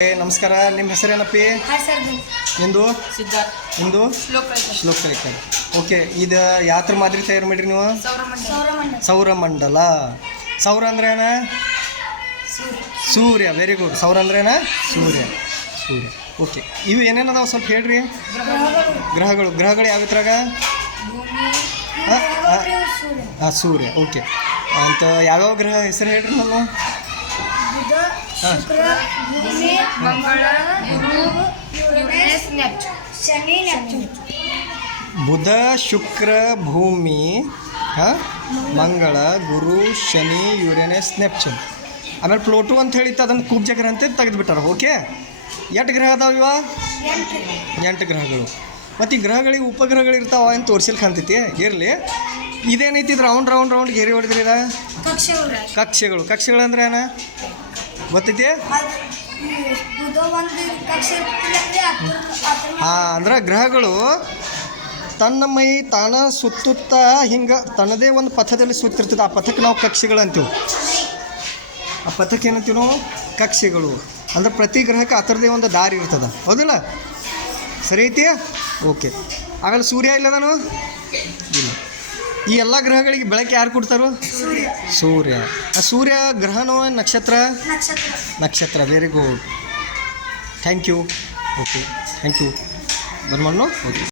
ನಮಸ್ಕಾರ. ನಿಮ್ಮ ಹೆಸರೇನಪ್ಪಿ? ನಿಂದು ನಿಂದು ಶ್ಲೋಕ ಐತೆ. ಓಕೆ, ಇದು ಯಾತ್ರ ಮಾದರಿ ತಯಾರು ಮಾಡಿರಿ ನೀವು? ಸೌರಮಂಡಲ. ಸೌರ ಅಂದ್ರೆ ಏನ? ಸೂರ್ಯ. Very good. ಸೌರ ಅಂದ್ರೇನ? ಸೂರ್ಯ. ಸೂರ್ಯ. ಓಕೆ, ಇವು ಏನೇನದಾವ ಸ್ವಲ್ಪ ಹೇಳ್ರಿ. ಗ್ರಹಗಳು ಯಾವ ಇದ್ರಾಗ? ಹಾಂ, ಸೂರ್ಯ. ಓಕೆ, ಅಂತ ಯಾವ್ಯಾವ ಗ್ರಹ ಹೆಸರು ಹೇಳ್ರಿ ನಾವು? ಬುಧ, ಶುಕ್ರ, ಭೂಮಿ, ಮಂಗಳ, ಗುರು, ಶನಿ, ಯುರೇನಸ್, ನೆಪ್ಚೂನ್. ಆಮೇಲೆ ಪ್ಲೂಟೋ ಅಂತ ಹೇಳಿತ್ತು, ಅದನ್ನು ಕುಬ್ಜ ಗ್ರಹ ಅಂತ ತೆಗೆದುಬಿಟ್ಟಾರ. ಓಕೆ, ಎಷ್ಟು ಗ್ರಹ ಅದಾವ ಇವ? 8 ಗ್ರಹಗಳು. ಮತ್ತು ಈ ಗ್ರಹಗಳಿಗೆ ಉಪಗ್ರಹಗಳು ಇರ್ತಾವ ಅಂತ ತೋರಿಸಿಲ್ ಕಾಣ್ತೈತಿ. ಇರಲಿ, ಇದೇನೈತಿ ಇದು ರೌಂಡ್ ಗೆರೆ ಹೊಡೆದ್ರಿ? ಇದ ಕಕ್ಷೆಗಳು ಅಂದ್ರೆ ಏನ ಗೊತ್ತೈತಿ? ಅಂದ್ರೆ ಗ್ರಹಗಳು ತನ್ನ ಮೈ ತಾನ ಸುತ್ತುತ್ತಾ ಹಿಂಗೆ ತನ್ನದೇ ಒಂದು ಪಥದಲ್ಲಿ ಸುತ್ತಿರ್ತದೆ. ಆ ಪಥಕ್ಕೆ ನಾವು ಕಕ್ಷೆಗಳು ಅಂತೀವಿ. ಆ ಪಥಕ್ಕೆ ಏನಂತೀವಿ ನಾವು? ಕಕ್ಷೆಗಳು. ಅಂದ್ರೆ ಪ್ರತಿ ಗ್ರಹಕ್ಕೆ ಆ ಥರದೇ ಒಂದು ದಾರಿ ಇರ್ತದೆ. ಹೌದಿಲ್ಲ? ಸರಿ ಐತಿ? ಓಕೆ. ಆಮೇಲೆ ಸೂರ್ಯ ಇಲ್ಲದನು? ಇಲ್ಲ. ಈ ಎಲ್ಲ ಗ್ರಹಗಳಿಗೆ ಬೆಳಕು ಯಾರು ಕೊಡ್ತಾರೋ? ಸೂರ್ಯ. ಆ ಸೂರ್ಯ ಗ್ರಹನೋ ನಕ್ಷತ್ರ? ನಕ್ಷತ್ರ. Very good. Thank you. Okay, thank you. ಬಂದ್ಮಣ್ಣು. ಓಕೆ.